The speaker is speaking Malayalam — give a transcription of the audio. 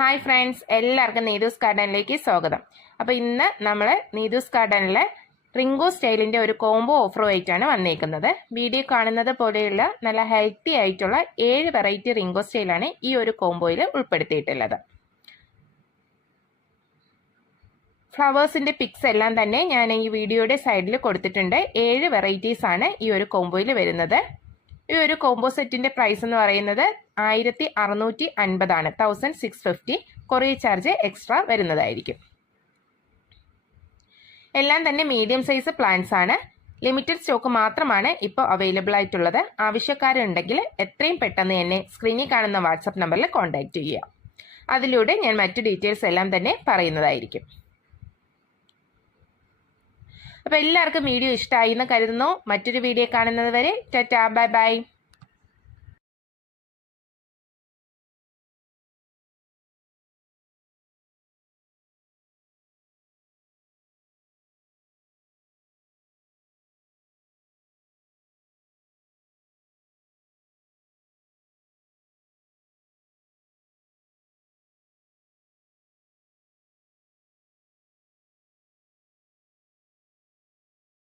ഹായ് ഫ്രണ്ട്സ്, എല്ലാവർക്കും നീതൂസ് ഗാർഡനിലേക്ക് സ്വാഗതം. അപ്പോൾ ഇന്ന് നമ്മൾ നീതൂസ് ഗാർഡനിലെ റിംഗോ സ്റ്റൈലിൻ്റെ ഒരു കോംബോ ഓഫറുമായിട്ടാണ് വന്നേക്കുന്നത്. വീഡിയോ കാണുന്നത് പോലെയുള്ള നല്ല ഹെൽത്തി ആയിട്ടുള്ള 7 വെറൈറ്റി റിംഗോ സ്റ്റൈലാണ് ഈ ഒരു കോംബോയിൽ ഉൾപ്പെടുത്തിയിട്ടുള്ളത്. ഫ്ലവേഴ്സിൻ്റെ പിക്സ് എല്ലാം തന്നെ ഞാൻ ഈ വീഡിയോയുടെ സൈഡിൽ കൊടുത്തിട്ടുണ്ട്. 7 വെറൈറ്റീസ് ആണ് ഈ ഒരു കോംബോയിൽ വരുന്നത്. ഈ ഒരു കോംബോ സെറ്റിന്റെ പ്രൈസ് എന്ന് പറയുന്നത് 1650 ആണ്. 1650. കൊറിയർ ചാർജ് എക്സ്ട്രാ വരുന്നതായിരിക്കും. എല്ലാം തന്നെ മീഡിയം സൈസ് പ്ലാന്റ്സ് ആണ്. ലിമിറ്റഡ് സ്റ്റോക്ക് മാത്രമാണ് ഇപ്പോൾ അവൈലബിൾ ആയിട്ടുള്ളത്. ആവശ്യക്കാരുണ്ടെങ്കിൽ എത്രയും പെട്ടെന്ന് എന്നെ സ്ക്രീനിൽ കാണുന്ന വാട്സപ്പ് നമ്പറിൽ കോൺടാക്ട് ചെയ്യുക. അതിലൂടെ ഞാൻ മറ്റു ഡീറ്റെയിൽസ് എല്ലാം തന്നെ പറയുന്നതായിരിക്കും. അപ്പോൾ എല്ലാവർക്കും വീഡിയോ ഇഷ്ടമായി എന്ന് കരുതുന്നു. മറ്റൊരു വീഡിയോ കാണുന്നത് വരെ ടാറ്റാ, ബൈ ബൈ.